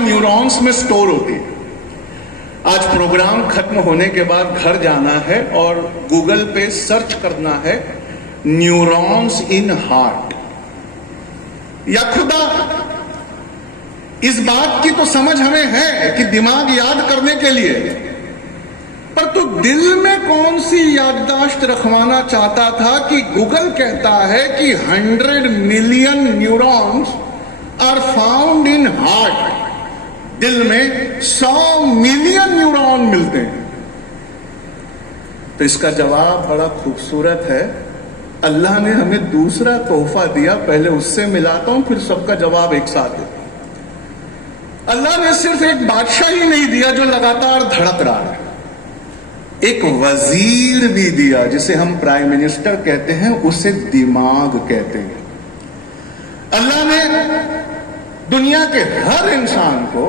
Neurons में store होती है। आज प्रोग्राम खत्म होने के बाद घर जाना है और गूगल पे सर्च करना है न्यूरॉन्स इन हार्ट। या खुदा, इस बात की तो समझ हमें है कि दिमाग याद करने के लिए, पर तो दिल में कौन सी याददाश्त रखवाना चाहता था कि गूगल कहता है कि 100 million neurons are found in heart. दिल में 100 मिलियन न्यूरॉन मिलते हैं। तो इसका जवाब बड़ा खूबसूरत है। अल्लाह ने हमें दूसरा तोहफा दिया, पहले उससे मिलाता हूं, फिर सबका जवाब एक साथ देता हूं। अल्लाह ने सिर्फ एक बादशाह ही नहीं दिया जो लगातार धड़क रहा है, एक वजीर भी दिया, जिसे हम प्राइम मिनिस्टर कहते हैं, उसे दिमाग कहते हैं। अल्लाह ने दुनिया के हर इंसान को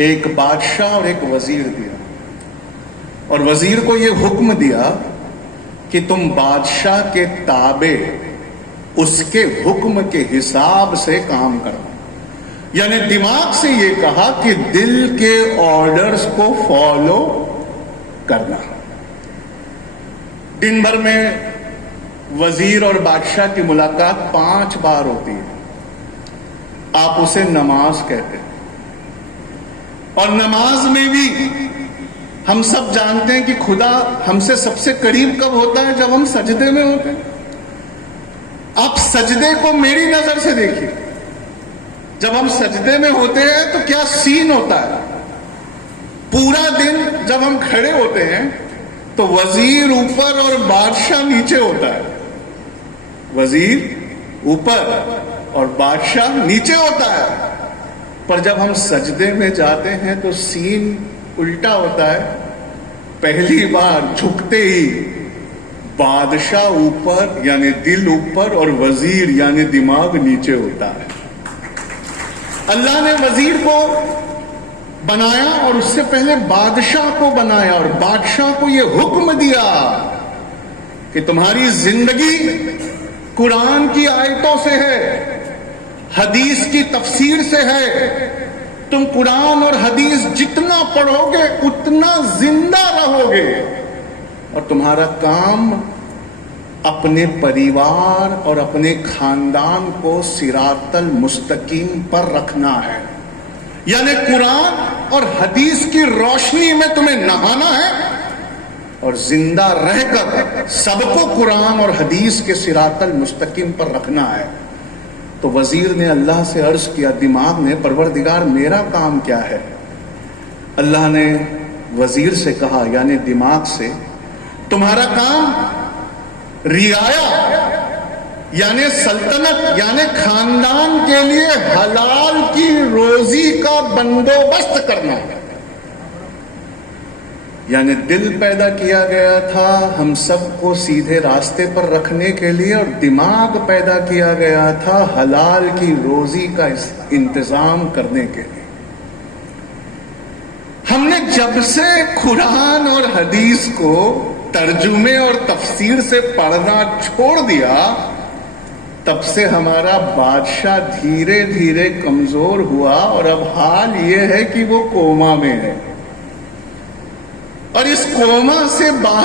एक बादशाह और एक वजीर दिया, और वजीर को यह हुक्म दिया कि तुम बादशाह के ताबे, उसके हुक्म के हिसाब से काम करो। यानी दिमाग से यह कहा कि दिल के ऑर्डर्स को फॉलो करना। दिन भर में वजीर और बादशाह की मुलाकात 5 बार होती है। आप उसे नमाज कहते हैं, और नमाज में भी हम सब जानते हैं कि खुदा हमसे सबसे करीब कब होता है? जब हम सजदे में होते हैं। आप सजदे को मेरी नजर से देखिए। जब हम सजदे में होते हैं तो क्या सीन होता है? पूरा दिन जब हम खड़े होते हैं तो वजीर ऊपर और बादशाह नीचे होता है। वजीर ऊपर और बादशाह नीचे होता है। पर जब हम सजदे में जाते हैं तो सीन उल्टा होता है। पहली बार झुकते ही बादशाह ऊपर यानी दिल ऊपर और वजीर यानी दिमाग नीचे होता है। अल्लाह ने वजीर को बनाया और उससे पहले बादशाह को बनाया, और बादशाह को यह हुक्म दिया कि तुम्हारी जिंदगी कुरान की आयतों से है, हदीस की तफसीर से है। तुम कुरान और हदीस जितना पढ़ोगे उतना जिंदा रहोगे, और तुम्हारा काम अपने परिवार और अपने खानदान को सिरातल मुस्तकीम पर रखना है। यानी कुरान और हदीस की रोशनी में तुम्हें नहाना है और जिंदा रहकर सबको कुरान और हदीस के सिरातल मुस्तकीम पर रखना है। तो वजीर ने अल्लाह से अर्ज किया, दिमाग ने, परवरदिगार मेरा काम क्या है? अल्लाह ने वजीर से कहा, यानी दिमाग से, तुम्हारा काम रियाया यानी सल्तनत यानी खानदान के लिए हलाल की रोजी का बंदोबस्त करना है। यानी दिल पैदा किया गया था हम सबको सीधे रास्ते पर रखने के लिए, और दिमाग पैदा किया गया था हलाल की रोजी का इंतजाम करने के लिए। हमने जब से कुरान और हदीस को तर्जुमे और तफसीर से पढ़ना छोड़ दिया, तब से हमारा बादशाह धीरे धीरे कमजोर हुआ, और अब हाल ये है कि वो कोमा में है, और इस कोमा से बाहर